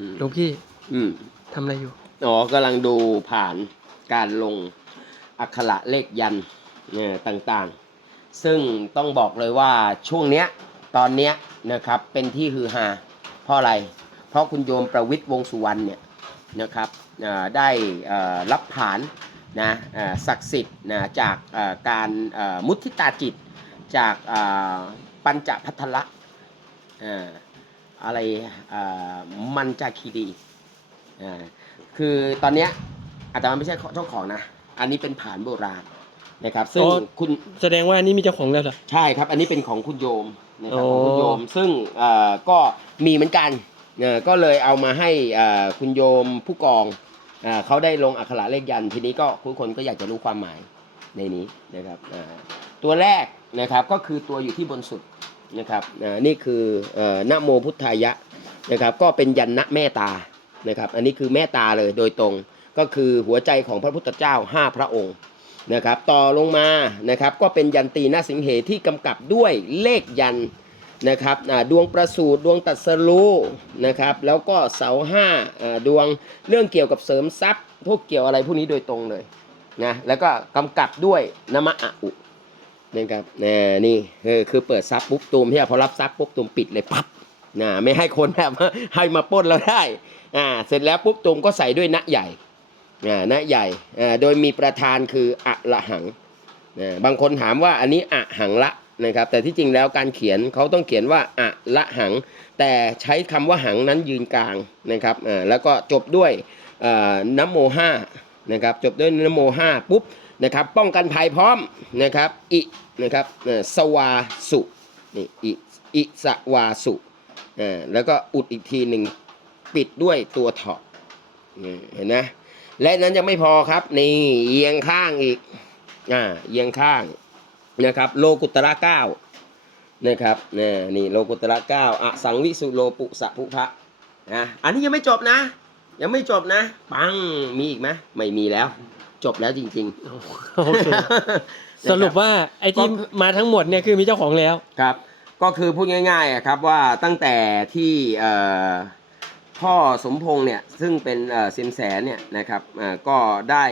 อืมหลวงพี่อืมทำอะไรอยู่ อ๋อกำลังดูผ่านการลงอักขระเลขยันต์เนี่ยต่างๆ ซึ่งต้องบอกเลยว่าช่วงเนี้ยตอนเนี้ยนะครับเป็นที่ฮือฮาเพราะอะไร เพราะคุณโยมประวิทย์วงษ์สุวรรณเนี่ยนะครับเอ่อได้เอ่อรับผานนะเอ่อศักดิ์สิทธิ์นะจากเอ่อการเอ่อมุทิตาจิตจากเอ่อปัญจพัทธละเอ่ออะไรเอ่อมันจาคีรีอ่าคือตอนเนี้ยอาตมาไม่ใช่เจ้าของนะ อันนี้เป็นผานโบราณนะครับ ซึ่งอ๋อคุณแสดงว่าอันนี้มีเจ้าของแล้วเหรอใช่ครับ อันนี้เป็นของคุณโยมนะครับโอ้ของคุณโยมซึ่งเอ่อก็มีเหมือนกันเอ่อก็เลยเอามาให้เอ่อคุณโยมผู้กองเอ่อเขาได้ลงอักขระเลขยันต์ทีนี้ก็ทุกคนก็อยากจะรู้ความหมายในนี้นะครับเอ่อตัวแรกนะครับก็คือตัวอยู่ที่บนสุด นะครับนี่คือนโมพุทธายะนะครับก็เป็นยันนะแม่ตานะครับอันนี้คือแม่ตาเลยโดยตรงก็คือหัวใจของพระพุทธเจ้า 5 พระองค์นะครับต่อลงมานะครับก็เป็นยันตีนาสิงเหที่กำกับด้วยเลขยันนะครับดวงประสูตรดวงตัดสรู้นะครับแล้วก็เสาห้าดวงเรื่องเกี่ยวกับเสริมทรัพย์ พวกเกี่ยวอะไรพวกนี้โดยตรงเลยนะแล้วก็กำกับด้วยนมะอุ นะครับนี่นี่คือเปิดทรัพย์ปุ๊บตูมที่พอรับทรัพย์ปุ๊บตูมปิดเลยปั๊บนะไม่ให้คนแบบให้มาป้นเราได้อ่าเสร็จแล้วปุ๊บตูมก็ใส่ด้วยนะใหญ่อ่านะใหญ่อ่าโดยมีประธานคืออะละหังอ่าบางคนถามว่าอันนี้อะหังละนะครับแต่ที่จริงแล้วการเขียนเขาต้องเขียนว่าอะละหัง แต่ใช้คำว่าหังนั้นยืนกลางนะครับอ่าแล้วก็จบด้วยอ่านะโมห้านะครับจบด้วยนะโมห้าปุ๊บ นะครับ ป้องกันภัยพร้อมนะครับอินะครับอ่อสวาสุนี่อิอิสวาสุอ่าแล้วก็อุดอีกทีหนึ่งปิดด้วยตัวเถาะเห็นไหมและนั้นยังไม่พอครับนี่เอียงข้างอีกอ่าเอียงข้างนะครับ โลกุตระเก้านะครับนี่นี่โลกุตระเก้าอสังวิสุโลปุสะภุพะนะอันนี้ยังไม่จบนะ ยังไม่จบนะ ปังมีอีกไหมไม่มีแล้ว จบแล้วจริง โอเคๆสรุปว่าไอ้ที่ก็คือมาทั้งหมดเนี่ยคือมีเจ้าของแล้วครับ ก็คือพูดง่ายๆอะครับว่าตั้งแต่ที่เอ่อพ่อสมพงษ์เนี่ยซึ่งเป็นเอ่อสินแสเนี่ยนะครับเอ่อก็ได้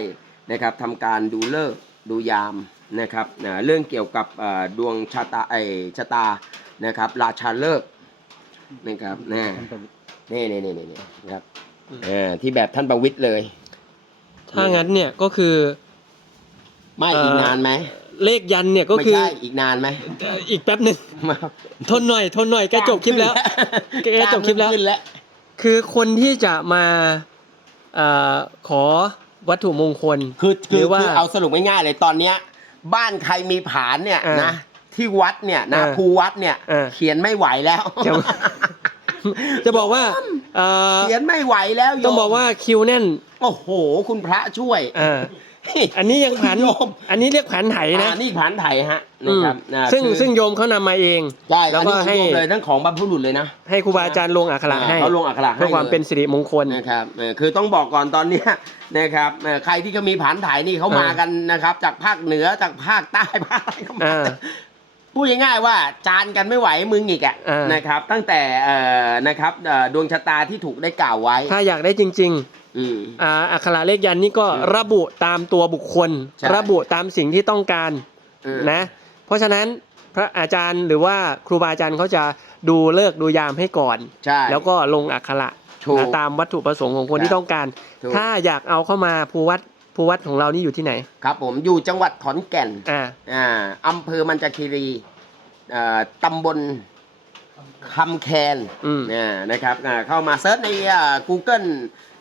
นะครับทำการดูเลิกษ์ดูยามนะครับเอ่อเรื่องเกี่ยวกับเอ่อดวงชะตาไอชะตานะครับราชาเลิกษ์นะครับนี่นี่นี่นี่นี่นะครับเอ่อที่แบบท่านประวิตรเลย ถ้างั้นเนี่ยก็คือ ไม่เอ่ออีอีกนานไหมเลขยันเนี่ยก็ไม่คือใช่อีกนานไหมเอ่ออีกแป๊บหนึ่งทนหน่อย ทนหน่อยแกจบคลิปแล้วแกจบคลิปแล้วขึ้นแล้วคือคนที่จะมาเอ่อขอวัตถุมงคลคือหคืรืออว่าคือเอาสรุปง่ายๆเลยตอนเนี้ย บ้านใครมีผานเนี่ยอ่านนะที่วัดเนี่ยนะอ่าภูวัดเนี่ยอ่าเขียนไม่ไหวแล้ว จะจะบอกว่าเอ่อเขียนไม่ไหวแล้วโยมต้องบอกว่าคิวแน่นโอ้โห คุณพระช่วย อ่าอันนี้ยังผันโยม อันนี้เรียกผันไถนะอ่านี่ผานไถฮะอืนะมครับนะซึ่งคือซึ่งโยมเขานำมาเอง ใช่แล้แล้ววก็ก็ให้ให้เลยทั้งของบรรพบุรุษเลยนะ ให้ครูบาอาจารย์ลงอักขระให้เขาลงอักขระให้ เพื่อความลยเป็นสิริมงคล นะครับเออคือต้องบอกก่อนตอนเนี้ยนะครับเออใครที่เขามีผานไถนี่เขาเออมากันนะครับ จากภาคเหนือจากภาคใต้ภาคอะไรก็มาอ่า พูดง่ายๆว่าจานกันไม่ไหวมึงอีกอะอ่านนะครับตั้งแต่เอ่อนะครับเอ่อดวงชะตาที่ถูกได้กล่าวไว้ ถ้าอยากได้จริง อืม ๆอ่าอักขระเลขยันนี่ก็อืมระบุตามตัวบุคคล ใช่ ระบุตามสิ่งที่ต้องการเออนะ เพราะฉะนั้นพระอาจารย์หรือว่าครูบาอาจารย์เขาจะดูเลิกษ์ดูยามให้ก่อน ใช่ แล้วก็ลงอักขระถูกนะตามวัตถุประสงค์ของคนครับที่ต้องการ ถูก ถ้าอยากเอาเข้ามาภูวัด ภูวัดของเรานี่อยู่ที่ไหน ครับผมอยู่จังหวัดขอนแก่นอ่าอ่าอำเภอมันจาคีรีเอ่อตำบลคำแคนอืมเนี่ยนะครับอ่าเข้ามาเซิร์ชในอ่า Google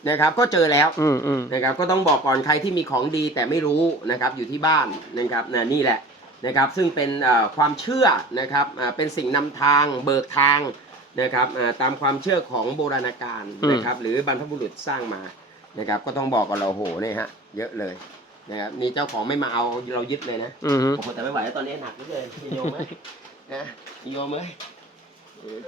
นะครับก็เจอแล้ว อืมอืม นะครับก็ต้องบอกก่อนใครที่มีของดีแต่ไม่รู้นะครับอยู่ที่บ้านนะครับนะนี่แหละนะครับซึ่งเป็นเอ่อความเชื่อนะครับอ่าเป็นสิ่งนำทางเบิกทางนะครับอ่าตามความเชื่อของโบราณกาลนะครับหรือบรรพบุรุษสร้างมา นะครับก็ต้องบอกกับเราโหเนี่ยฮะเยอะเลยนะครับนี่เจ้าของไม่มาเอาเรายึดเลยนะอืมโอ้โหแต่ไม่ไหวแล้วตอนนี้หนักเหลือเกินมีโยมไหมนะมีโยมไหมเออ